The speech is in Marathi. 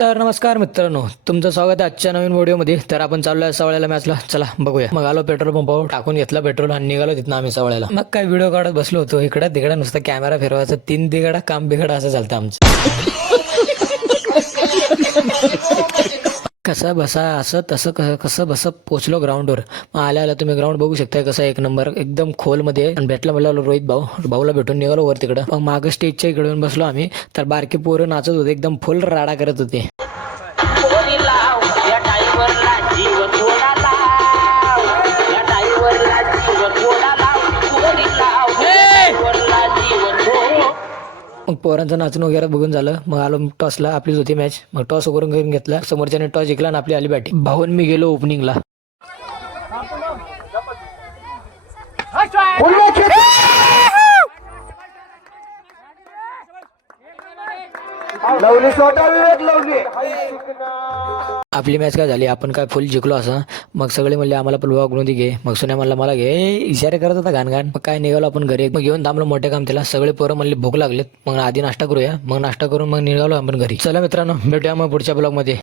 तर नमस्कार मित्रांनो, तुमचं स्वागत आहे आजच्या नवीन व्हिडिओमध्ये. तर आपण चाललो आहे सवळ्याला मॅचला. चला बघूया. मग आलो पेट्रोल पंपावर, टाकून घेतला पेट्रोल आणि निघालो तिथनं आम्ही सवळ्याला. मग काय व्हिडिओ काढत बसलो होतो. इकडं तिकडं नुसतं कॅमेरा फिरवायचं, 3 दिगडा काम बिघडा असं चालतं आमचं. कसा बसा असं तसं कसं बसं पोचलो ग्राउंडवर. मग आल्या तुम्ही ग्राउंड बघू शकताय, कसं एक नंबर एकदम खोलमध्ये. आणि भेटला मला रोहित भाऊला भेटून निघालो वर तिकडं. मग मागं स्टेजच्या इकडे येऊन बसलो आम्ही. तर बारके पोरं नाचत होते, एकदम फुल राडा करत होते. मग पोरांचं नाचून वगैरे बघून झालं. मग आलो टॉसला. आपलीच होती मॅच. मग टॉस करून घेऊन घेतला. समोरच्याने टॉस जिंकला आणि आपली आली बॅटिंग. भाऊन मी गेलो ओपनिंगला. आपली मॅच काय झाली, आपण काय फुल जिंकलो असं. मग सगळे म्हणले आम्हाला पण वागणूक घे. मग सुन्या म्हणला मला घे. इशारे करत होता घाण. मग काय निघालो आपण घरी. मग घेऊन थांबलो मोठे काम त्याला. सगळे पोरं म्हणले भूक लागलेत. मग आधी नाश्ता करूया. मग नाश्ता करून मग निघालो आपण घरी. चला मित्रांनो, भेटूया मग पुढच्या ब्लॉग मध्ये.